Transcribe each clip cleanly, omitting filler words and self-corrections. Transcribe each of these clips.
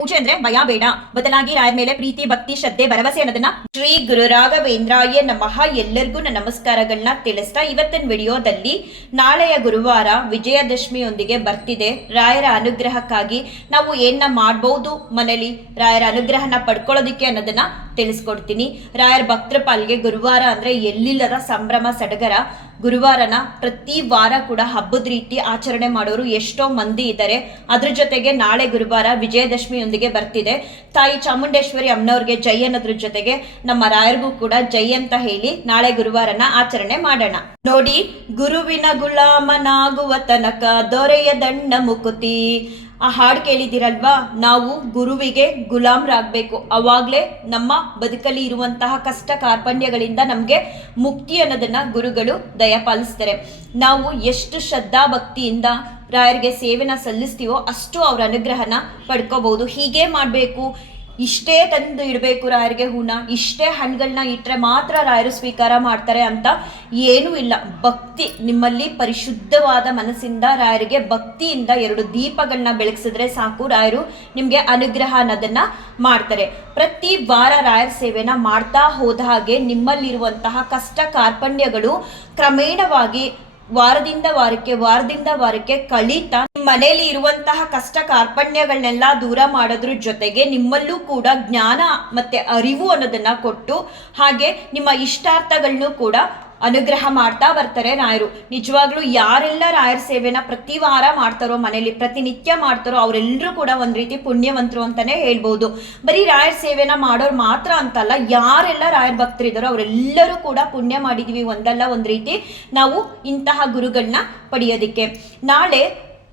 ಪೂಜೆ ಅಂದ್ರೆ ಭಯ ಬೇಡ, ಬದಲಾಗಿ ರಾಯರ ಮೇಲೆ ಪ್ರೀತಿ, ಭಕ್ತಿ, ಶ್ರದ್ಧೆ, ಭರವಸೆ ಅನ್ನೋದನ್ನ ಶ್ರೀ ಗುರು ರಾಘವೇಂದ್ರಾಯ ನಮಃ. ಎಲ್ಲರಿಗೂ ನನ್ನ ನಮಸ್ಕಾರಗಳನ್ನ ತಿಳಿಸ್ತಾ ಇವತ್ತಿನ ವಿಡಿಯೋದಲ್ಲಿ ನಾಳೆಯ ಗುರುವಾರ ವಿಜಯದಶಮಿಯೊಂದಿಗೆ ಬರ್ತಿದೆ. ರಾಯರ ಅನುಗ್ರಹಕ್ಕಾಗಿ ನಾವು ಏನ ಮಾಡಬಹುದು ಮನೇಲಿ ರಾಯರ ಅನುಗ್ರಹನ ಪಡ್ಕೊಳ್ಳೋದಿಕ್ಕೆ ಅನ್ನೋದನ್ನ ತಿಳಿಸ್ಕೊಡ್ತೀನಿ. ರಾಯರ ಭಕ್ತರ ಪಾಲ್ಗೆ ಗುರುವಾರ ಅಂದ್ರೆ ಎಲ್ಲಿಲ್ಲದ ಸಂಭ್ರಮ ಸಡಗರ. ಗುರುವಾರನ ಪ್ರತಿ ವಾರ ಕೂಡ ಹಬ್ಬದ ರೀತಿ ಆಚರಣೆ ಮಾಡೋರು ಎಷ್ಟೋ ಮಂದಿ ಇದ್ದಾರೆ. ಅದ್ರ ಜೊತೆಗೆ ನಾಳೆ ಗುರುವಾರ ವಿಜಯದಶಮಿಯೊಂದಿಗೆ ಬರ್ತಿದೆ. ತಾಯಿ ಚಾಮುಂಡೇಶ್ವರಿ ಅಮ್ಮನವ್ರಿಗೆ ಜೈ ಅನ್ನೋದ್ರ ಜೊತೆಗೆ ನಮ್ಮ ರಾಯರಿಗೂ ಕೂಡ ಜೈ ಅಂತ ಹೇಳಿ ನಾಳೆ ಗುರುವಾರನ ಆಚರಣೆ ಮಾಡೋಣ. ನೋಡಿ, ಗುರುವಿನ ಗುಲಾಮನಾಗುವ ತನಕ ದೊರೆಯ ದಂಡ ಮುಕುತಿ. ಆ ಹಾಡು ಕೇಳಿದಿರಲ್ವಾ? ನಾವು ಗುರುವಿಗೆ ಗುಲಾಮ್ರಾಗಬೇಕು, ಅವಾಗಲೇ ನಮ್ಮ ಬದುಕಲ್ಲಿ ಇರುವಂತಹ ಕಷ್ಟ ಕಾರ್ಪಣ್ಯಗಳಿಂದ ನಮಗೆ ಮುಕ್ತಿ ಅನ್ನೋದನ್ನ ಗುರುಗಳು ದಯಪಾಲಿಸ್ತಾರೆ. ನಾವು ಎಷ್ಟು ಶ್ರದ್ಧಾ ಭಕ್ತಿಯಿಂದ ರಾಯರಿಗೆ ಸೇವೆನ ಸಲ್ಲಿಸ್ತೀವೋ ಅಷ್ಟು ಅವರ ಅನುಗ್ರಹನ ಪಡ್ಕೋಬಹುದು. ಹೀಗೆ ಮಾಡಬೇಕು, ಇಷ್ಟೇ ತಂದು ಇಡಬೇಕು ರಾಯರಿಗೆ ಹೂನ, ಇಷ್ಟೇ ಹಣ್ಣುಗಳನ್ನ ಇಟ್ಟರೆ ಮಾತ್ರ ರಾಯರು ಸ್ವೀಕಾರ ಮಾಡ್ತಾರೆ ಅಂತ ಏನೂ ಇಲ್ಲ. ಭಕ್ತಿ ನಿಮ್ಮಲ್ಲಿ ಪರಿಶುದ್ಧವಾದ ಮನಸ್ಸಿಂದ ರಾಯರಿಗೆ ಭಕ್ತಿಯಿಂದ 2 ದೀಪಗಳನ್ನ ಬೆಳಗಿಸಿದ್ರೆ ಸಾಕು, ರಾಯರು ನಿಮಗೆ ಅನುಗ್ರಹ ಅನ್ನೋದನ್ನ ಮಾಡ್ತಾರೆ. ಪ್ರತಿ ವಾರ ರಾಯರ ಸೇವೆನ ಮಾಡ್ತಾ ಹೋದ ಹಾಗೆ ನಿಮ್ಮಲ್ಲಿರುವಂತಹ ಕಷ್ಟ ಕಾರ್ಪಣ್ಯಗಳು ಕ್ರಮೇಣವಾಗಿ ವಾರದಿಂದ ವಾರಕ್ಕೆ ಕಳೀತಾ ಮನೆಯಲ್ಲಿ ಇರುವಂತಹ ಕಷ್ಟ ಕಾರ್ಪಣ್ಯಗಳನ್ನೆಲ್ಲ ದೂರ ಮಾಡೋದ್ರ ಜೊತೆಗೆ ನಿಮ್ಮಲ್ಲೂ ಕೂಡ ಜ್ಞಾನ ಮತ್ತೆ ಅರಿವು ಅನ್ನೋದನ್ನ ಕೊಟ್ಟು ಹಾಗೆ ನಿಮ್ಮ ಇಷ್ಟಾರ್ಥಗಳನ್ನು ಕೂಡ ಅನುಗ್ರಹ ಮಾಡ್ತಾ ಬರ್ತಾರೆ ರಾಯರು. ನಿಜವಾಗ್ಲೂ ಯಾರೆಲ್ಲ ರಾಯರ ಸೇವೆನ ಪ್ರತಿ ವಾರ ಮಾಡ್ತಾರೋ, ಮನೇಲಿ ಪ್ರತಿನಿತ್ಯ ಮಾಡ್ತಾರೋ, ಅವರೆಲ್ಲರೂ ಕೂಡ ಒಂದ್ ರೀತಿ ಪುಣ್ಯವಂತರು ಅಂತಾನೆ ಹೇಳ್ಬೋದು. ಬರೀ ರಾಯರ ಸೇವೆನ ಮಾಡೋರು ಮಾತ್ರ ಅಂತಲ್ಲ, ಯಾರೆಲ್ಲ ರಾಯರ ಭಕ್ತರಿದ್ದಾರೋ ಅವರೆಲ್ಲರೂ ಕೂಡ ಪುಣ್ಯ ಮಾಡಿದೀವಿ ಒಂದಲ್ಲ ಒಂದ್ ರೀತಿ ನಾವು ಇಂತಹ ಗುರುಗಳನ್ನ ಪಡೆಯೋದಿಕ್ಕೆ. ನಾಳೆ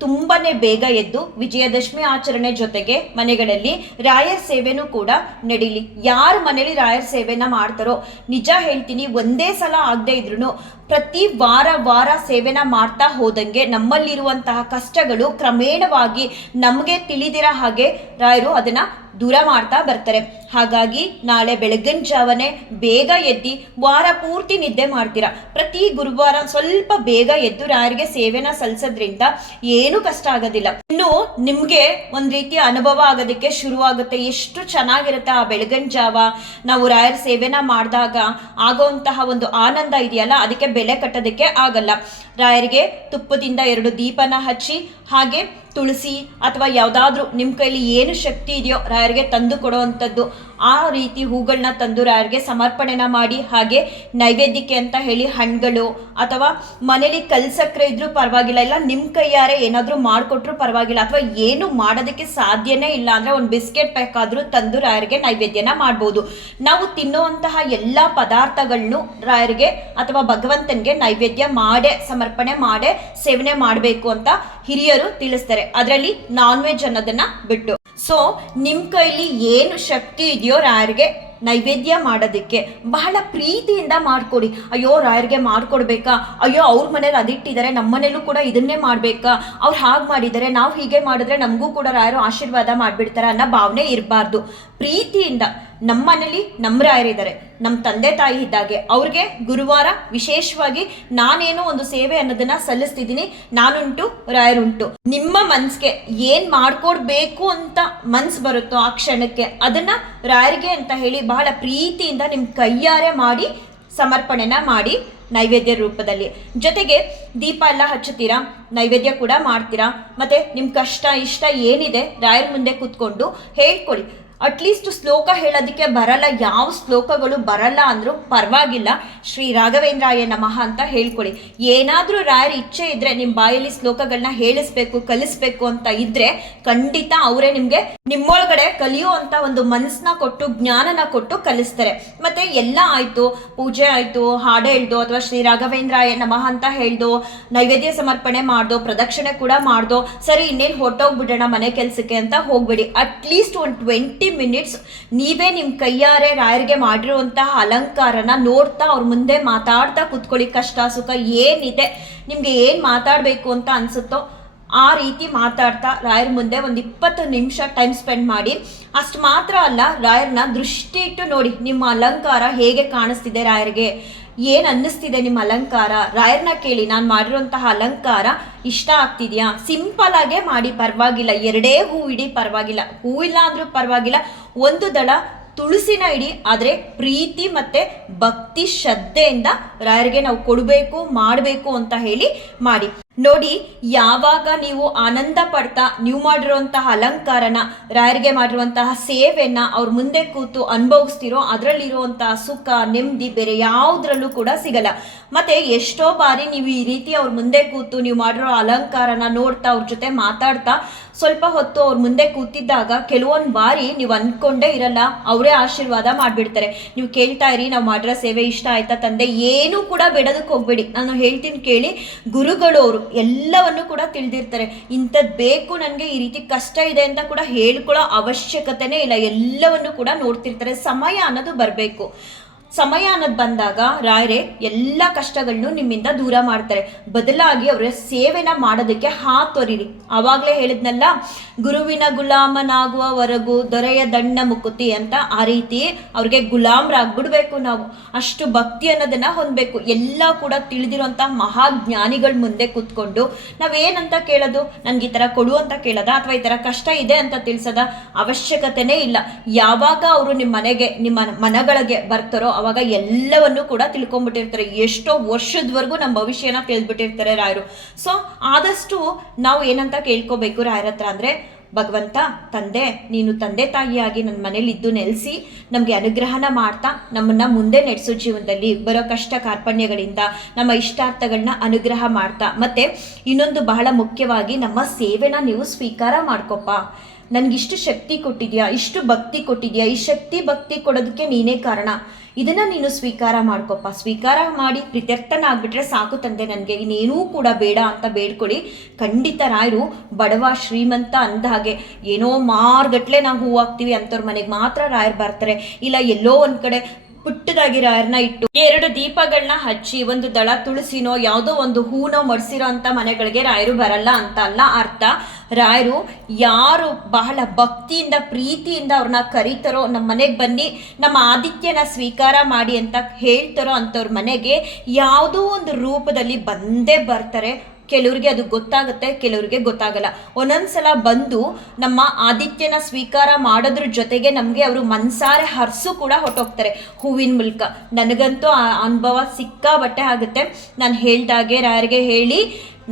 ತುಂಬಾನೇ ಬೇಗ ಎದ್ದು ವಿಜಯದಶಮಿ ಆಚರಣೆ ಜೊತೆಗೆ ಮನೆಗಳಲ್ಲಿ ರಾಯರ ಸೇವೆನೂ ಕೂಡ ನಡೀಲಿ. ಯಾರ ಮನೇಲಿ ರಾಯರ ಸೇವೆನ ಮಾಡ್ತಾರೋ, ನಿಜ ಹೇಳ್ತೀನಿ, ಒಂದೇ ಸಲ ಆಗದೆ ಇದ್ರು ಪ್ರತಿ ವಾರ ಸೇವೆನ ಮಾಡ್ತಾ ಹೋದಂಗೆ ನಮ್ಮಲ್ಲಿರುವಂತಹ ಕಷ್ಟಗಳು ಕ್ರಮೇಣವಾಗಿ ನಮಗೆ ತಿಳಿದಿರೋ ಹಾಗೆ ರಾಯರು ಅದನ್ನ ದೂರ ಮಾಡ್ತಾ ಬರ್ತಾರೆ. ಹಾಗಾಗಿ ನಾಳೆ ಬೆಳಗಿನ ಜಾವನೆ ಬೇಗ ಎದ್ದು ವಾರ ಪೂರ್ತಿ ನಿದ್ದೆ ಮಾಡ್ತೀರಾ. ಪ್ರತಿ ಗುರುವಾರ ಸ್ವಲ್ಪ ಬೇಗ ಎದ್ದು ರಾಯರಿಗೆ ಸೇವೆನ ಸಲ್ಲಿಸೋದ್ರಿಂದ ಏನು ಕಷ್ಟ ಆಗೋದಿಲ್ಲ. ಇನ್ನು ನಿಮ್ಗೆ ಒಂದ್ ರೀತಿಯ ಅನುಭವ ಆಗೋದಕ್ಕೆ ಶುರುವಾಗುತ್ತೆ. ಎಷ್ಟು ಚೆನ್ನಾಗಿರುತ್ತೆ ಆ ಬೆಳಗಿನ ಜಾವ ನಾವು ರಾಯರ ಸೇವೆನ ಮಾಡಿದಾಗ ಆಗುವಂತಹ ಒಂದು ಆನಂದ ಇದೆಯಲ್ಲ, ಅದಕ್ಕೆ ಬೆಲೆ ಕಟ್ಟೋದಕ್ಕೆ ಆಗಲ್ಲ. ರಾಯರಿಗೆ ತುಪ್ಪದಿಂದ 2 ದೀಪನ ಹಚ್ಚಿ ಹಾಗೆ ತುಳಸಿ ಅಥವಾ ಯಾವುದಾದ್ರೂ ನಿಮ್ಮ ಕೈಲಿ ಏನು ಶಕ್ತಿ ಇದೆಯೋ ರಾಯರಿಗೆ ತಂದು ಕೊಡುವಂಥದ್ದು ಆ ರೀತಿ ಹೂಗಳನ್ನ ತಂದು ರಾಯರಿಗೆ ಸಮರ್ಪಣೆನ ಮಾಡಿ, ಹಾಗೆ ನೈವೇದ್ಯಕ್ಕೆ ಅಂತ ಹೇಳಿ ಹಣ್ಣುಗಳು ಅಥವಾ ಮನೇಲಿ ಕಲ್ಸಕ್ರೆ ಇದ್ರೂ ಪರವಾಗಿಲ್ಲ, ಇಲ್ಲ ನಿಮ್ಮ ಕೈಯಾರೆ ಏನಾದರೂ ಮಾಡಿಕೊಟ್ರು ಪರವಾಗಿಲ್ಲ, ಅಥವಾ ಏನು ಮಾಡೋದಕ್ಕೆ ಸಾಧ್ಯನೇ ಇಲ್ಲ ಅಂದರೆ ಒಂದು ಬಿಸ್ಕೆಟ್ ಪ್ಯಾಕ್ ಆದರೂ ತಂದು ರಾಯರಿಗೆ ನೈವೇದ್ಯನ ಮಾಡ್ಬೋದು. ನಾವು ತಿನ್ನುವಂತಹ ಎಲ್ಲ ಪದಾರ್ಥಗಳನ್ನು ರಾಯರಿಗೆ ಅಥವಾ ಭಗವಂತನಿಗೆ ನೈವೇದ್ಯ ಮಾಡೇ ಸಮರ್ಪಣೆ ಮಾಡೇ ಸೇವನೆ ಮಾಡಬೇಕು ಅಂತ ಹಿರಿಯರು ತಿಳಿಸ್ತಾರೆ, ಅದರಲ್ಲಿ ನಾನ್ ವೆಜ್ ಅನ್ನೋದನ್ನ ಬಿಟ್ಟು. ಸೊ ನಿಮ್ಮ ಕೈಲಿ ಏನು ಶಕ್ತಿ ಇದೆಯೋ ರಾಯರಿಗೆ ನೈವೇದ್ಯ ಮಾಡೋದಕ್ಕೆ ಬಹಳ ಪ್ರೀತಿಯಿಂದ ಮಾಡಿಕೊಡಿ. ಅಯ್ಯೋ ರಾಯರಿಗೆ ಮಾಡಿಕೊಡ್ಬೇಕಾ, ಅಯ್ಯೋ ಅವ್ರ ಮನೇಲಿ ಅದಿಟ್ಟಿದ್ದಾರೆ ನಮ್ಮ ಮನೇಲೂ ಕೂಡ ಇದನ್ನೇ ಮಾಡಬೇಕಾ, ಅವ್ರು ಹಾಗೆ ಮಾಡಿದ್ದಾರೆ ನಾವು ಹೀಗೆ ಮಾಡಿದ್ರೆ ನಮಗೂ ಕೂಡ ರಾಯರು ಆಶೀರ್ವಾದ ಮಾಡಿಬಿಡ್ತಾರೆ ಅನ್ನೋ ಭಾವನೆ ಇರಬಾರ್ದು. ಪ್ರೀತಿಯಿಂದ ನಮ್ಮ ಮನೇಲಿ ನಮ್ಮ ರಾಯರಿದ್ದಾರೆ, ನಮ್ಮ ತಂದೆ ತಾಯಿ ಇದ್ದಾಗೆ ಅವ್ರಿಗೆ ಗುರುವಾರ ವಿಶೇಷವಾಗಿ ನಾನೇನೋ ಒಂದು ಸೇವೆ ಅನ್ನೋದನ್ನ ಸಲ್ಲಿಸ್ತಿದ್ದೀನಿ, ನಾನುಂಟು ರಾಯರುಂಟು. ನಿಮ್ಮ ಮನ್ಸಿಗೆ ಏನ್ ಮಾಡ್ಕೊಡ್ಬೇಕು ಅಂತ ಮನ್ಸು ಬರುತ್ತೋ ಆ ಕ್ಷಣಕ್ಕೆ ಅದನ್ನ ರಾಯರಿಗೆ ಅಂತ ಹೇಳಿ ಬಹಳ ಪ್ರೀತಿಯಿಂದ ನಿಮ್ಮ ಕೈಯಾರೆ ಮಾಡಿ ಸಮರ್ಪಣೆನ ಮಾಡಿ ನೈವೇದ್ಯ ರೂಪದಲ್ಲಿ. ಜೊತೆಗೆ ದೀಪ ಎಲ್ಲ ಹಚ್ಚುತ್ತೀರಾ, ನೈವೇದ್ಯ ಕೂಡ ಮಾಡ್ತೀರಾ. ಮತ್ತೆ ನಿಮ್ಮ ಕಷ್ಟ ಇಷ್ಟ ಏನಿದೆ ರಾಯರ ಮುಂದೆ ಕೂತ್ಕೊಂಡು ಹೇಳ್ಕೊಡಿ. ಅಟ್ಲೀಸ್ಟ್ ಶ್ಲೋಕ ಹೇಳೋದಕ್ಕೆ ಬರಲ್ಲ, ಯಾವ ಶ್ಲೋಕಗಳು ಬರಲ್ಲ ಅಂದ್ರೂ ಪರವಾಗಿಲ್ಲ, ಶ್ರೀ ರಾಘವೇಂದ್ರಾಯ ನಮಃ ಅಂತ ಹೇಳ್ಕೊಡಿ. ಏನಾದರೂ ರಾಯರ ಇಚ್ಛೆ ಇದ್ರೆ ನಿಮ್ಮ ಬಾಯಲ್ಲಿ ಶ್ಲೋಕಗಳನ್ನ ಹೇಳಿಸ್ಬೇಕು ಕಲಿಸ್ಬೇಕು ಅಂತ ಇದ್ರೆ ಖಂಡಿತ ಅವರೇ ನಿಮ್ಗೆ ನಿಮ್ಮೊಳಗಡೆ ಕಲಿಯುವಂತ ಒಂದು ಮನಸ್ಸನ್ನ ಕೊಟ್ಟು ಜ್ಞಾನನ ಕೊಟ್ಟು ಕಲಿಸ್ತಾರೆ. ಮತ್ತೆ ಎಲ್ಲ ಆಯ್ತು, ಪೂಜೆ ಆಯ್ತು, ಹಾಡು ಹೇಳ್ದೋ ಅಥವಾ ಶ್ರೀ ರಾಘವೇಂದ್ರಾಯ ನಮಃ ಅಂತ ಹೇಳ್ದೋ, ನೈವೇದ್ಯ ಸಮರ್ಪಣೆ ಮಾಡ್ದೋ, ಪ್ರದಕ್ಷಿಣೆ ಕೂಡ ಮಾಡ್ದೋ, ಸರಿ ಇನ್ನೇನು ಹೊಟ್ಟೋಗ್ಬಿಡೋಣ ಮನೆ ಕೆಲ್ಸಕ್ಕೆ ಅಂತ ಹೋಗ್ಬೇಡಿ. ಅಟ್ಲೀಸ್ಟ್ ಒಂದು 20 ಮಿನಿಟ್ಸ್ ನೀವೇ ನಿಮ್ಮ ಕೈಯಾರೆ ರಾಯರಿಗೆ ಮಾಡಿರುವಂತಹ ಅಲಂಕಾರನ ನೋಡ್ತಾ ಅವ್ರ ಮುಂದೆ ಮಾತಾಡ್ತಾ ಕೂತ್ಕೊಳ್ಳಿ. ಕಷ್ಟ ಸುಖ ಏನಿದೆ, ನಿಮ್ಗೆ ಏನ್ ಮಾತಾಡ್ಬೇಕು ಅಂತ ಅನ್ಸುತ್ತೋ ಆ ರೀತಿ ಮಾತಾಡ್ತಾ ರಾಯರ ಮುಂದೆ ಒಂದು 20 ನಿಮಿಷ ಟೈಮ್ ಸ್ಪೆಂಡ್ ಮಾಡಿ. ಅಷ್ಟು ಮಾತ್ರ ಅಲ್ಲ, ರಾಯರನ್ನ ದೃಷ್ಟಿ ಇಟ್ಟು ನೋಡಿ, ನಿಮ್ಮ ಅಲಂಕಾರ ಹೇಗೆ ಕಾಣಿಸ್ತಿದೆ ರಾಯರಿಗೆ, ಏನು ಅನ್ನಿಸ್ತಿದೆ ನಿಮ್ಮ ಅಲಂಕಾರ? ರಾಯರ್ನ ಕೇಳಿ, ನಾನು ಮಾಡಿರುವಂತಹ ಅಲಂಕಾರ ಇಷ್ಟ ಆಗ್ತಿದೆಯಾ? ಸಿಂಪಲ್ ಆಗೇ ಮಾಡಿ, ಪರವಾಗಿಲ್ಲ. 2 ಹೂ ಇಡಿ, ಪರವಾಗಿಲ್ಲ. ಹೂ ಇಲ್ಲ ಅಂದ್ರೂ ಪರವಾಗಿಲ್ಲ, 1 ದಳ ತುಳಸಿನ ಇಡಿ. ಆದರೆ ಪ್ರೀತಿ ಮತ್ತೆ ಭಕ್ತಿ ಶ್ರದ್ಧೆಯಿಂದ ರಾಯರಿಗೆ ನಾವು ಕೊಡಬೇಕು, ಮಾಡಬೇಕು ಅಂತ ಹೇಳಿ ಮಾಡಿ. ನೋಡಿ, ಯಾವಾಗ ನೀವು ಆನಂದ ಪಡ್ತಾ ನೀವು ಮಾಡಿರುವಂತಹ ಅಲಂಕಾರನ, ರಾಯರಿಗೆ ಮಾಡಿರುವಂತಹ ಸೇವೆನ ಅವ್ರ ಮುಂದೆ ಕೂತು ಅನುಭವಿಸ್ತಿರೋ, ಅದರಲ್ಲಿರುವಂತಹ ಸುಖ ನೆಮ್ಮದಿ ಬೇರೆ ಯಾವುದ್ರಲ್ಲೂ ಕೂಡ ಸಿಗಲ್ಲ. ಮತ್ತೆ ಎಷ್ಟೋ ಬಾರಿ ನೀವು ಈ ರೀತಿ ಅವ್ರ ಮುಂದೆ ಕೂತು ನೀವು ಮಾಡಿರೋ ಅಲಂಕಾರನ ನೋಡ್ತಾ, ಅವ್ರ ಜೊತೆ ಮಾತಾಡ್ತಾ ಸ್ವಲ್ಪ ಹೊತ್ತು ಅವ್ರ ಮುಂದೆ ಕೂತಿದ್ದಾಗ ಕೆಲವೊಂದು ಬಾರಿ ನೀವು ಅನ್ಕೊಂಡೇ ಇರಲ್ಲ, ಅವರೇ ಆಶೀರ್ವಾದ ಮಾಡಿಬಿಡ್ತಾರೆ. ನೀವು ಕೇಳ್ತಾ ಇರಿ, ನಾವು ಮಾಡಿರೋ ಸೇವೆ ಇಷ್ಟ ಆಯ್ತಾ ತಂದೆ? ಏನೂ ಕೂಡ ಬಿಡೋದಕ್ಕೆ ಹೋಗ್ಬೇಡಿ. ನಾನು ಹೇಳ್ತೀನಿ ಕೇಳಿ, ಗುರುಗಳು ಅವರು ಎಲ್ಲವನ್ನು ಕೂಡ ತಿಳಿದಿರ್ತಾರೆ. ಇಂಥದ್ದು ಬೇಕು ನನಗೆ, ಈ ರೀತಿ ಕಷ್ಟ ಇದೆ ಅಂತ ಕೂಡ ಹೇಳ್ಕೊಳ್ಳೋ ಅವಶ್ಯಕತೆನೇ ಇಲ್ಲ. ಎಲ್ಲವನ್ನು ಕೂಡ ನೋಡ್ತಿರ್ತಾರೆ. ಸಮಯ ಅನ್ನೋದು ಬರಬೇಕು. ಸಮಯ ಅನ್ನೋದು ಬಂದಾಗ ರಾಯರೇ ಎಲ್ಲ ಕಷ್ಟಗಳನ್ನು ನಿಮ್ಮಿಂದ ದೂರ ಮಾಡ್ತಾರೆ. ಬದಲಾಗಿ ಅವರ ಸೇವೆನ ಮಾಡೋದಕ್ಕೆ ಹಾತೊರಿರಿ. ಆವಾಗಲೇ ಹೇಳಿದ್ನಲ್ಲ, ಗುರುವಿನ ಗುಲಾಮನಾಗುವವರೆಗೂ ದೊರೆಯ ದಂಡ ಮುಕುತಿ ಅಂತ. ಆ ರೀತಿ ಅವ್ರಿಗೆ ಗುಲಾಮ್ರಾಗ್ಬಿಡ್ಬೇಕು ನಾವು. ಅಷ್ಟು ಭಕ್ತಿ ಅನ್ನೋದನ್ನ ಹೊಂದಬೇಕು. ಎಲ್ಲ ಕೂಡ ತಿಳಿದಿರುವಂಥ ಮಹಾಜ್ಞಾನಿಗಳ ಮುಂದೆ ಕೂತ್ಕೊಂಡು ನಾವೇನಂತ ಕೇಳೋದು? ನನ್ಗೆ ಈ ಥರ ಕೊಡು ಅಂತ ಕೇಳೋದ, ಅಥವಾ ಈ ಥರ ಕಷ್ಟ ಇದೆ ಅಂತ ತಿಳಿಸೋದ? ಅವಶ್ಯಕತೆನೇ ಇಲ್ಲ. ಯಾವಾಗ ಅವರು ನಿಮ್ಮ ಮನೆಗೆ, ನಿಮ್ಮ ಮನಗಳಿಗೆ ಬರ್ತಾರೋ ಅವಾಗ ಎಲ್ಲವನ್ನೂ ಕೂಡ ತಿಳ್ಕೊಂಡ್ಬಿಟ್ಟಿರ್ತಾರೆ. ಎಷ್ಟೋ ವರ್ಷದವರೆಗೂ ನಮ್ಮ ಭವಿಷ್ಯನ ತಿಳಿದ್ಬಿಟ್ಟಿರ್ತಾರೆ ರಾಯರು. ಸೊ ಆದಷ್ಟು ನಾವು ಏನಂತ ಕೇಳ್ಕೋಬೇಕು ರಾಯರ ಹತ್ರ ಅಂದರೆ, ಭಗವಂತ ತಂದೆ, ನೀನು ತಂದೆ ತಾಯಿಯಾಗಿ ನನ್ನ ಮನೇಲಿ ಇದ್ದು ನೆಲೆಸಿ ನಮಗೆ ಅನುಗ್ರಹನ ಮಾಡ್ತಾ ನಮ್ಮನ್ನ ಮುಂದೆ ನಡೆಸೋ ಜೀವನದಲ್ಲಿ ಬರೋ ಕಷ್ಟ ಕಾರ್ಪಣ್ಯಗಳಿಂದ ನಮ್ಮ ಇಷ್ಟಾರ್ಥಗಳನ್ನ ಅನುಗ್ರಹ ಮಾಡ್ತಾ, ಮತ್ತೆ ಇನ್ನೊಂದು ಬಹಳ ಮುಖ್ಯವಾಗಿ ನಮ್ಮ ಸೇವೆನ ನೀವು ಸ್ವೀಕಾರ ಮಾಡ್ಕೊಪ್ಪ. ನನಗಿಷ್ಟು ಶಕ್ತಿ ಕೊಟ್ಟಿದ್ಯಾ, ಇಷ್ಟು ಭಕ್ತಿ ಕೊಟ್ಟಿದ್ಯಾ, ಈ ಶಕ್ತಿ ಭಕ್ತಿ ಕೊಡೋದಕ್ಕೆ ನೀನೇ ಕಾರಣ. ಇದನ್ನ ನೀನು ಸ್ವೀಕಾರ ಮಾಡ್ಕೊಪ್ಪ. ಸ್ವೀಕಾರ ಮಾಡಿ ಪ್ರೀತ್ಯರ್ಥನ ಆಗ್ಬಿಟ್ರೆ ಸಾಕು ತಂದೆ, ನನಗೆ ಇನ್ನೇನೂ ಕೂಡ ಬೇಡ ಅಂತ ಬೇಡ್ಕೊಳ್ಳಿ. ಖಂಡಿತ ರಾಯರು ಬಡವ ಶ್ರೀಮಂತ ಅಂದ ಹಾಗೆ ಏನೋ ಮಾರ್ಗಟ್ಲೆ ನಾವು ಹೂ ಹಾಕ್ತೀವಿ ಅಂಥವ್ರ ಮನೆಗೆ ಮಾತ್ರ ರಾಯರು ಬರ್ತಾರೆ. ಇಲ್ಲ ಎಲ್ಲೋ ಒಂದ್ ಕಡೆ ಪುಟ್ಟದಾಗಿ ರಾಯರ್ನ ಇಟ್ಟು 2 ದೀಪಗಳನ್ನ ಹಚ್ಚಿ 1 ದಳ ತುಳಸಿನೋ ಯಾವುದೋ ಒಂದು ಹೂನೋ ಮಡ್ಸಿರೋ ಅಂತ ಮನೆಗಳಿಗೆ ರಾಯರು ಬರಲ್ಲ ಅಂತ ಅಲ್ಲ ಅರ್ಥ. ರಾಯರು ಯಾರು ಬಹಳ ಭಕ್ತಿಯಿಂದ ಪ್ರೀತಿಯಿಂದ ಅವ್ರನ್ನ ಕರೀತಾರೋ, ನಮ್ಮ ಮನೆಗೆ ಬನ್ನಿ, ನಮ್ಮ ಆದಿತ್ಯನ ಸ್ವೀಕಾರ ಮಾಡಿ ಅಂತ ಹೇಳ್ತಾರೋ ಅಂಥವ್ರ ಮನೆಗೆ ಯಾವುದೋ ಒಂದು ರೂಪದಲ್ಲಿ ಬಂದೇ ಬರ್ತಾರೆ. ಕೆಲವ್ರಿಗೆ ಅದು ಗೊತ್ತಾಗುತ್ತೆ, ಕೆಲವ್ರಿಗೆ ಗೊತ್ತಾಗಲ್ಲ. ಒಂದೊಂದ್ಸಲ ಬಂದು ನಮ್ಮ ಆದಿತ್ಯನ ಸ್ವೀಕಾರ ಮಾಡೋದ್ರ ಜೊತೆಗೆ ನಮಗೆ ಅವರು ಮನ್ಸಾರೆ ಹರ್ಸು ಕೂಡ ಹೊಟ್ಟೋಗ್ತಾರೆ ಹೂವಿನ ಮೂಲಕ. ನನಗಂತೂ ಆ ಅನುಭವ ಸಿಕ್ಕಾಬಟ್ಟೆ ಆಗುತ್ತೆ. ನಾನು ಹೇಳ್ದಾಗೆ ರಾಯರಿಗೆ ಹೇಳಿ,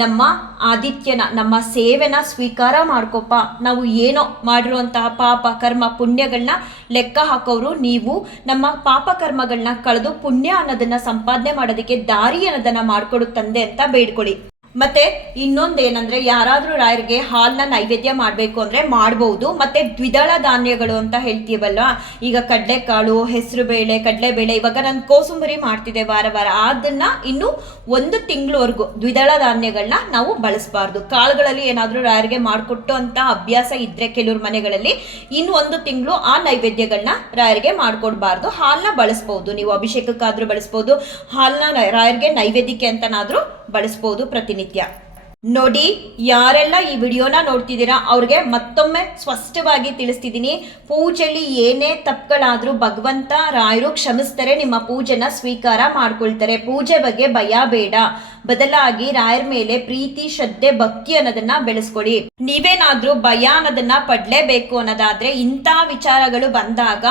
ನಮ್ಮ ಆದಿತ್ಯನ, ನಮ್ಮ ಸೇವೆನ ಸ್ವೀಕಾರ ಮಾಡ್ಕೊಪ್ಪ. ನಾವು ಏನೋ ಮಾಡಿರುವಂತಹ ಪಾಪ ಕರ್ಮ ಪುಣ್ಯಗಳನ್ನ ಲೆಕ್ಕ ಹಾಕೋರು ನೀವು. ನಮ್ಮ ಪಾಪ ಕರ್ಮಗಳನ್ನ ಕಳೆದು ಪುಣ್ಯ ಅನ್ನೋದನ್ನ ಸಂಪಾದನೆ ಮಾಡೋದಕ್ಕೆ ದಾರಿ ಅನ್ನೋದನ್ನ ಮಾಡ್ಕೊಡು ತಂದೆ ಅಂತ ಬೇಡ್ಕೊಳ್ಳಿ. ಮತ್ತೆ ಇನ್ನೊಂದೇನಂದ್ರೆ, ಯಾರಾದ್ರೂ ರಾಯರಿಗೆ ಹಾಲ್ನ ನೈವೇದ್ಯ ಮಾಡಬೇಕು ಅಂದ್ರೆ ಮಾಡಬಹುದು. ಮತ್ತೆ ದ್ವಿದಳ ಧಾನ್ಯಗಳು ಅಂತ ಹೇಳ್ತೀವಲ್ವಾ, ಈಗ ಕಡಲೆಕಾಳು, ಹೆಸರು ಬೇಳೆ, ಕಡಲೆಬೇಳೆ, ಇವಾಗ ನಾನು ಕೋಸುಂಬರಿ ಮಾಡ್ತಿದ್ದೆ ವಾರ ವಾರ, ಅದನ್ನ ಇನ್ನು 1 ತಿಂಗಳವರೆಗೂ ದ್ವಿದಳ ಧಾನ್ಯಗಳನ್ನ ನಾವು ಬಳಸಬಾರ್ದು. ಕಾಳುಗಳಲ್ಲಿ ಏನಾದ್ರೂ ರಾಯರಿಗೆ ಮಾಡಿಕೊಟ್ಟು ಅಂತ ಅಭ್ಯಾಸ ಇದ್ರೆ ಕೆಲವ್ರ ಮನೆಗಳಲ್ಲಿ, ಇನ್ನು 1 ತಿಂಗಳು ಆ ನೈವೇದ್ಯಗಳನ್ನ ರಾಯರಿಗೆ ಮಾಡ್ಕೊಡ್ಬಾರ್ದು. ಹಾಲ್ನ ಬಳಸ್ಬಹುದು, ನೀವು ಅಭಿಷೇಕಕ್ಕಾದ್ರೂ ಬಳಸ್ಬಹುದು, ಹಾಲ್ನ ರಾಯರಿಗೆ ನೈವೇದ್ಯಕ್ಕೆ ಅಂತನಾದ್ರೂ ಬಳಸ್ಬೋದು ಪ್ರತಿನಿತ್ಯ. ನೋಡಿ, ಯಾರೆಲ್ಲ ಈ ವಿಡಿಯೋನ ನೋಡ್ತಿದ್ದೀರಾ ಅವ್ರಿಗೆ ಮತ್ತೊಮ್ಮೆ ಸ್ಪಷ್ಟವಾಗಿ ತಿಳಿಸ್ತಿದ್ದೀನಿ, ಪೂಜೆಯಲ್ಲಿ ಏನೇ ತಪ್ಪುಗಳಾದ್ರೂ ಭಗವಂತ ರಾಯರು ಕ್ಷಮಿಸ್ತಾರೆ, ನಿಮ್ಮ ಪೂಜೆನ ಸ್ವೀಕಾರ ಮಾಡ್ಕೊಳ್ತಾರೆ. ಪೂಜೆ ಬಗ್ಗೆ ಭಯ ಬೇಡ, ಬದಲಾಗಿ ರಾಯರ ಮೇಲೆ ಪ್ರೀತಿ ಶ್ರದ್ಧೆ ಭಕ್ತಿ ಅನ್ನೋದನ್ನ ಬೆಳೆಸ್ಕೊಳ್ಳಿ. ನೀವೇನಾದ್ರೂ ಭಯ ಅನ್ನೋದನ್ನ ಪಡ್ಲೇಬೇಕು ಅನ್ನೋದಾದ್ರೆ, ಇಂಥ ವಿಚಾರಗಳು ಬಂದಾಗ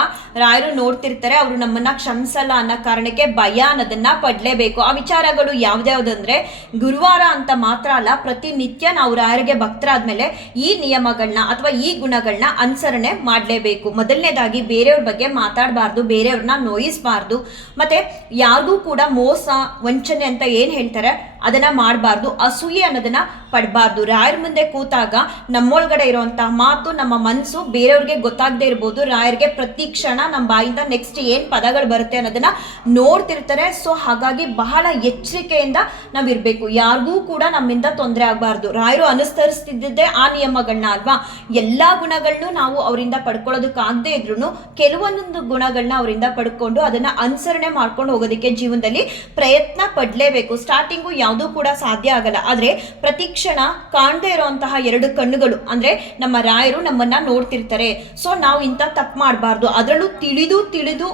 ರಾಯರು ನೋಡ್ತಿರ್ತಾರೆ, ಅವರು ನಮ್ಮನ್ನ ಕ್ಷಮಿಸಲ್ಲ ಅನ್ನೋ ಕಾರಣಕ್ಕೆ ಭಯ ಅನ್ನೋದನ್ನ ಪಡ್ಲೇಬೇಕು. ಆ ವಿಚಾರಗಳು ಯಾವ್ದ್ಯಾವ್ದಂದ್ರೆ, ಗುರುವಾರ ಅಂತ ಮಾತ್ರ ಅಲ್ಲ, ಪ್ರತಿನಿತ್ಯ ನಾವು ರಾಯರಿಗೆ ಭಕ್ತರಾದ್ಮೇಲೆ ಈ ನಿಯಮಗಳನ್ನ ಅಥವಾ ಈ ಗುಣಗಳನ್ನ ಅನುಸರಣೆ ಮಾಡಲೇಬೇಕು. ಮೊದಲನೇದಾಗಿ ಬೇರೆಯವ್ರ ಬಗ್ಗೆ ಮಾತಾಡಬಾರ್ದು, ಬೇರೆಯವ್ರನ್ನ ನೋಯಿಸಬಾರ್ದು. ಮತ್ತೆ ಯಾರಿಗೂ ಕೂಡ ಮೋಸ ವಂಚನೆ ಅಂತ ಏನ್ ಹೇಳ್ತಾರೆ ಅದನ್ನ ಮಾಡಬಾರ್ದು. ಅಸೂಯೆ ಅನ್ನೋದನ್ನ ಪಡಬಾರ್ದು. ರಾಯರ ಮುಂದೆ ಕೂತಾಗ ನಮ್ಮೊಳಗಡೆ ಇರುವಂತಹ ಮಾತು, ನಮ್ಮ ಮನಸ್ಸು ಬೇರೆಯವ್ರಿಗೆ ಗೊತ್ತಾಗದೇ ಇರ್ಬೋದು. ರಾಯರಿಗೆ ಪ್ರತಿ ಕ್ಷಣ ನಮ್ಮ ಬಾಯಿಂದ ನೆಕ್ಸ್ಟ್ ಏನ್ ಪದಗಳು ಬರುತ್ತೆ ಅನ್ನೋದನ್ನ ನೋಡ್ತಿರ್ತಾರೆ. ಸೊ ಹಾಗಾಗಿ ಬಹಳ ಎಚ್ಚರಿಕೆಯಿಂದ ನಾವಿರ್ಬೇಕು. ಯಾರಿಗೂ ಕೂಡ ನಮ್ಮಿಂದ ತೊಂದರೆ ಆಗಬಾರ್ದು. ರಾಯರು ಅನುಸರಿಸ್ತಿದ್ದೇ ಆ ನಿಯಮಗಳನ್ನ ಅಲ್ವಾ. ಎಲ್ಲಾ ಗುಣಗಳನ್ನು ನಾವು ಅವರಿಂದ ಪಡ್ಕೊಳ್ಳೋದಕ್ಕಾಗದೇ ಇದ್ರು ಕೆಲವೊಂದೊಂದು ಗುಣಗಳನ್ನ ಅವರಿಂದ ಪಡ್ಕೊಂಡು ಅದನ್ನ ಅನುಸರಣೆ ಮಾಡ್ಕೊಂಡು ಹೋಗೋದಕ್ಕೆ ಜೀವನದಲ್ಲಿ ಪ್ರಯತ್ನ ಪಡ್ಲೇಬೇಕು. ಸ್ಟಾರ್ಟಿಂಗು ಯಾವುದೂ ಕೂಡ ಸಾಧ್ಯ ಆಗಲ್ಲ. ಆದ್ರೆ ಪ್ರತಿ ಕ್ಷಣ ಕಾಣದೇ ಇರುವಂತಹ 2 ಕಣ್ಣುಗಳು ಅಂದ್ರೆ ನಮ್ಮ ರಾಯರು ನಮ್ಮನ್ನ ನೋಡ್ತಿರ್ತಾರೆ. ಸೊ ನಾವು ಇಂಥ ತಪ್ಪು ಮಾಡಬಾರ್ದು. ಅದರಲ್ಲೂ ತಿಳಿದು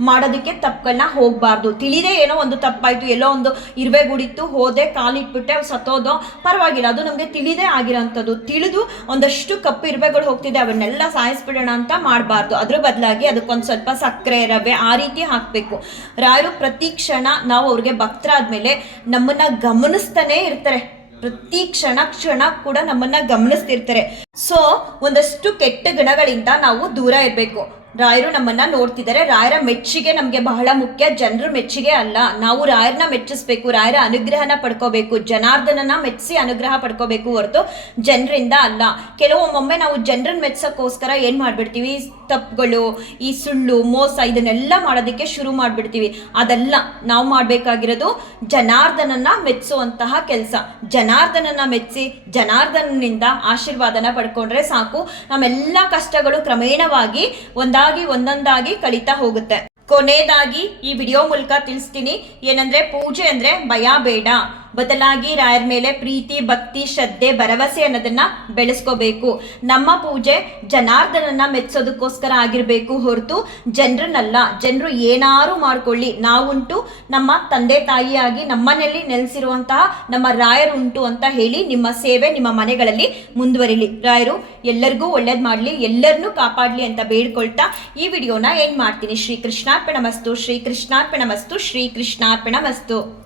ಮಾಡೋದಕ್ಕೆ ತಪ್ಪುಗಳನ್ನ ಹೋಗಬಾರ್ದು. ತಿಳಿದೇ ಏನೋ ಒಂದು ತಪ್ಪಾಯಿತು, ಎಲ್ಲೋ ಒಂದು ಇರುವೆ ಗುಡಿತ್ತು, ಹೋದೆ ಕಾಲಿಟ್ಬಿಟ್ಟೆ ಸತ್ತೋದೋ ಪರವಾಗಿಲ್ಲ, ಅದು ನಮಗೆ ತಿಳಿದೇ ಆಗಿರೋಂಥದ್ದು. ತಿಳಿದು ಒಂದಷ್ಟು ಕಪ್ಪು ಇರುವೆಗಳು ಹೋಗ್ತಿದೆ ಅವನ್ನೆಲ್ಲ ಸಾಯಿಸ್ಬಿಡೋಣ ಅಂತ ಮಾಡಬಾರ್ದು. ಅದ್ರ ಬದಲಾಗಿ ಅದಕ್ಕೊಂದು ಸ್ವಲ್ಪ ಸಕ್ಕರೆ ರವೆ ಆ ರೀತಿ ಹಾಕಬೇಕು. ರಾಯರು ಪ್ರತಿ ಕ್ಷಣ ನಾವು ಅವ್ರಿಗೆ ಭಕ್ತರಾದ್ಮೇಲೆ ನಮ್ಮನ್ನ ಗಮನಿಸ್ತಾನೆ ಇರ್ತಾರೆ, ಪ್ರತಿ ಕ್ಷಣ ಕೂಡ ನಮ್ಮನ್ನ ಗಮನಿಸ್ತಿರ್ತಾರೆ. ಸೊ ಒಂದಷ್ಟು ಕೆಟ್ಟ ಗುಣಗಳಿಂದ ನಾವು ದೂರ ಇರಬೇಕು. ರಾಯರು ನಮ್ಮನ್ನ ನೋಡ್ತಿದ್ದಾರೆ. ರಾಯರ ಮೆಚ್ಚುಗೆ ನಮಗೆ ಬಹಳ ಮುಖ್ಯ, ಜನರ ಮೆಚ್ಚುಗೆ ಅಲ್ಲ. ನಾವು ರಾಯರನ್ನ ಮೆಚ್ಚಿಸ್ಬೇಕು, ರಾಯರ ಅನುಗ್ರಹನ ಪಡ್ಕೋಬೇಕು, ಜನಾರ್ದನನ ಮೆಚ್ಚಿಸಿ ಅನುಗ್ರಹ ಪಡ್ಕೋಬೇಕು ಹೊರತು ಜನರಿಂದ ಅಲ್ಲ. ಕೆಲವೊಮ್ಮೊಮ್ಮೆ ನಾವು ಜನರನ್ನ ಮೆಚ್ಚೋಕ್ಕೋಸ್ಕರ ಏನು ಮಾಡಿಬಿಡ್ತೀವಿ, ತಪ್ಪುಗಳು, ಈ ಸುಳ್ಳು, ಮೋಸ ಇದನ್ನೆಲ್ಲ ಮಾಡೋದಕ್ಕೆ ಶುರು ಮಾಡಿಬಿಡ್ತೀವಿ. ಅದೆಲ್ಲ ನಾವು ಮಾಡಬೇಕಾಗಿರೋದು ಜನಾರ್ದನನ್ನ ಮೆಚ್ಚುವಂತಹ ಕೆಲಸ. ಜನಾರ್ದನನ್ನ ಮೆಚ್ಚಿ ಜನಾರ್ದನನಿಂದ ಆಶೀರ್ವಾದನ ಪಡ್ಕೊಂಡ್ರೆ ಸಾಕು. ನಮ್ಮೆಲ್ಲ ಕಷ್ಟಗಳು ಕ್ರಮೇಣವಾಗಿ ಒಂದೊಂದಾಗಿ ಕಳೀತಾ ಹೋಗುತ್ತೆ. ಕೊನೆಯದಾಗಿ ಈ ವಿಡಿಯೋ ಮೂಲಕ ತಿಳಿಸ್ತೀನಿ ಏನಂದ್ರೆ, ಪೂಜೆ ಅಂದ್ರೆ ಭಯ ಬೇಡ, ಬದಲಾಗಿ ರಾಯರ ಮೇಲೆ ಪ್ರೀತಿ, ಭಕ್ತಿ, ಶ್ರದ್ಧೆ, ಭರವಸೆ ಅನ್ನೋದನ್ನ ಬೆಳೆಸ್ಕೋಬೇಕು. ನಮ್ಮ ಪೂಜೆ ಜನಾರ್ದನನ್ನ ಮೆಚ್ಚೋದಕ್ಕೋಸ್ಕರ ಆಗಿರ್ಬೇಕು ಹೊರತು ಜನರನ್ನಲ್ಲ. ಜನರು ಏನಾರು ಮಾಡ್ಕೊಳ್ಳಿ, ನಾವುಂಟು, ನಮ್ಮ ತಂದೆ ತಾಯಿಯಾಗಿ ನಮ್ಮನೆಯಲ್ಲಿ ನೆಲೆಸಿರುವಂತಹ ನಮ್ಮ ರಾಯರು ಉಂಟು ಅಂತ ಹೇಳಿ ನಿಮ್ಮ ಸೇವೆ ನಿಮ್ಮ ಮನೆಗಳಲ್ಲಿ ಮುಂದುವರಿಲಿ. ರಾಯರು ಎಲ್ಲರಿಗೂ ಒಳ್ಳೇದು ಮಾಡಲಿ, ಎಲ್ಲರನ್ನೂ ಕಾಪಾಡಲಿ ಅಂತ ಬೇಡ್ಕೊಳ್ತಾ ಈ ವಿಡಿಯೋನ ಏನ್ ಮಾಡ್ತೀನಿ. ಶ್ರೀ ಕೃಷ್ಣಾರ್ಪಣಮಸ್ತು, ಶ್ರೀ ಕೃಷ್ಣಾರ್ಪಣಮಸ್ತು, ಶ್ರೀ ಕೃಷ್ಣಾರ್ಪಣಮಸ್ತು.